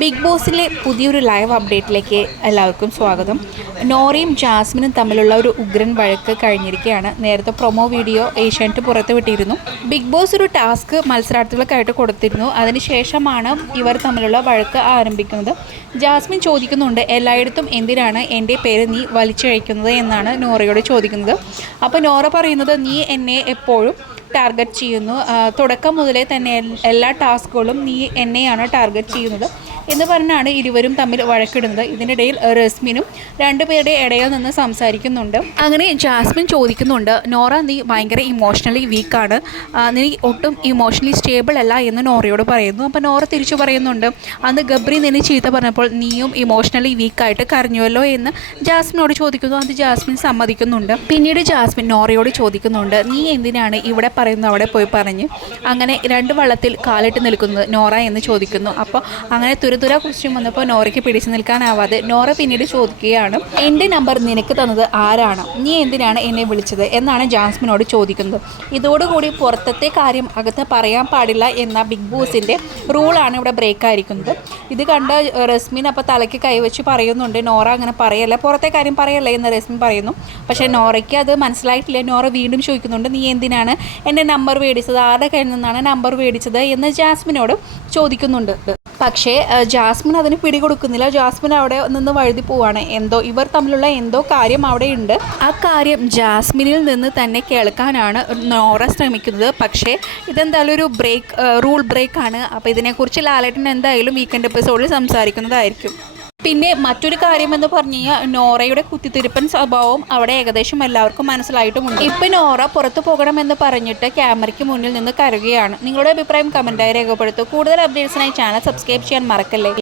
Big ബോസിലെ പുതിയൊരു live അപ്ഡേറ്റിലേക്ക് എല്ലാവർക്കും സ്വാഗതം. നോറയും ജാസ്മിനും തമ്മിലുള്ള ഒരു ഉഗ്രൻ വഴക്ക് കഴിഞ്ഞിരിക്കുകയാണ്. നേരത്തെ പ്രൊമോ വീഡിയോ ഏഷ്യാനെറ്റ് പുറത്തുവിട്ടിരുന്നു ബിഗ് ബോസ് ഒരു ടാസ്ക് മത്സരാർത്ഥികൾക്കായിട്ട് കൊടുത്തിരുന്നു. അതിനുശേഷമാണ് ഇവർ തമ്മിലുള്ള വഴക്ക് ആരംഭിക്കുന്നത്. ജാസ്മിൻ ചോദിക്കുന്നുണ്ട് എല്ലായിടത്തും എന്തിനാണ് എന്റെ പേര് നീ വലിച്ചഴിക്കുന്നത്? എന്നാണ് നോറയോട് ചോദിക്കുന്നത്. അപ്പോൾ നോറ പറയുന്നത് നീ എന്നെ എപ്പോഴും ടാർഗറ്റ് ചെയ്യുന്നു. തുടക്കം മുതലേ തന്നെ എല്ലാ ടാസ്കുകളും നീ എന്നെയാണ് ടാർഗറ്റ് ചെയ്യുന്നത് എന്ന് പറഞ്ഞാണ് ഇരുവരും തമ്മിൽ വഴക്കിടുന്നത്. ഇതിനിടയിൽ റസ്മിനും രണ്ടുപേരുടെ ഇടയിൽ നിന്ന് സംസാരിക്കുന്നുണ്ട്. അങ്ങനെ ജാസ്മിൻ ചോദിക്കുന്നുണ്ട് നോറ നീ ഭയങ്കര ഇമോഷണലി വീക്കാണ് നീ ഒട്ടും ഇമോഷണലി സ്റ്റേബിൾ അല്ല എന്ന് നോറയോട് പറയുന്നു. അപ്പോൾ നോറ തിരിച്ചു പറയുന്നുണ്ട് അന്ന് ഗബ്രി നിന്നെ ചീത്ത പറഞ്ഞപ്പോൾ നീയും ഇമോഷണലി വീക്കായിട്ട് കരഞ്ഞുവല്ലോ എന്ന് ജാസ്മിനോട് ചോദിക്കുന്നു. അത് ജാസ്മിൻ സമ്മതിക്കുന്നുണ്ട്. പിന്നീട് ജാസ്മിൻ നോറയോട് ചോദിക്കുന്നുണ്ട് നീ എന്തിനാണ് ഇവിടെ പറയുന്നത് അവിടെ പോയി പറഞ്ഞ്. അങ്ങനെ രണ്ട് വള്ളത്തിൽ കാലിട്ട് നിൽക്കുന്നത് നോറ എന്ന് ചോദിക്കുന്നു. അപ്പോൾ അങ്ങനെ തുരതുര ക്വസ്റ്റ്യൻ വന്നപ്പോൾ നോറയ്ക്ക് പിടിച്ചു നിൽക്കാനാവാതെ നോറ പിന്നീട് ചോദിക്കുകയാണ് എന്റെ നമ്പർ നിനക്ക് തന്നത് ആരാണ്? നീ എന്തിനാണ് എന്നെ വിളിച്ചത്? എന്നാണ് ജാസ്മിനോട് ചോദിക്കുന്നത്. ഇതോടുകൂടി പുറത്തത്തെ കാര്യം അകത്ത് പറയാൻ പാടില്ല എന്ന ബിഗ് ബോസിന്റെ റൂളാണ് ഇവിടെ ബ്രേക്ക് ആയിരിക്കുന്നത്. ഇത് കണ്ട റസ്മിൻ അപ്പോൾ തലയ്ക്ക് കൈവച്ച് പറയുന്നുണ്ട്. നോറ അങ്ങനെ പറയല്ല. പുറത്തെ കാര്യം പറയല്ല എന്ന് റസ്മിൻ പറയുന്നു. പക്ഷേ നോറയ്ക്ക് അത് മനസ്സിലായിട്ടില്ല. നോറ വീണ്ടും ചോദിക്കുന്നുണ്ട് നീ എന്തിനാണ് എന്റെ നമ്പർ മേടിച്ചത് ആരുടെ കയ്യിൽ നിന്നാണ് നമ്പർ മേടിച്ചത് എന്ന് ജാസ്മിനോട് ചോദിക്കുന്നുണ്ട്. പക്ഷേ ജാസ്മിൻ അതിന് പിടികൊടുക്കുന്നില്ല ജാസ്മിൻ അവിടെ നിന്ന് വഴുതി പോവാണ്. എന്തോ ഇവർ തമ്മിലുള്ള എന്തോ കാര്യം അവിടെ ഉണ്ട് ആ കാര്യം ജാസ്മിനിൽ നിന്ന് തന്നെ കേൾക്കാനാണ് നോറ ശ്രമിക്കുന്നത്. പക്ഷേ ഇതെന്തായാലും ഒരു ബ്രേക്ക് റൂൾ ബ്രേക്കാണ്. അപ്പോൾ ഇതിനെക്കുറിച്ച് ലാലേട്ടൻ എന്തായാലും വീക്കെൻഡ് എപ്പിസോഡിൽ സംസാരിക്കുന്നതായിരിക്കും. പിന്നെ മറ്റൊരു കാര്യം എന്ന് പറഞ്ഞു കഴിഞ്ഞാൽ നോറയുടെ കുത്തിത്തിരിപ്പൻ സ്വഭാവം അവിടെ ഏകദേശം എല്ലാവർക്കും മനസ്സിലായിട്ടുമുണ്ട്. ഇപ്പം നോറ പുറത്തു പോകണമെന്ന് പറഞ്ഞിട്ട് ക്യാമറയ്ക്ക് മുന്നിൽ നിന്ന് കരുകയാണ് നിങ്ങളുടെ അഭിപ്രായം കമന്റായി രേഖപ്പെടുത്തുക. കൂടുതൽ അപ്ഡേറ്റ്സിനായി ചാനൽ സബ്സ്ക്രൈബ് ചെയ്യാൻ മറക്കല്ലേ?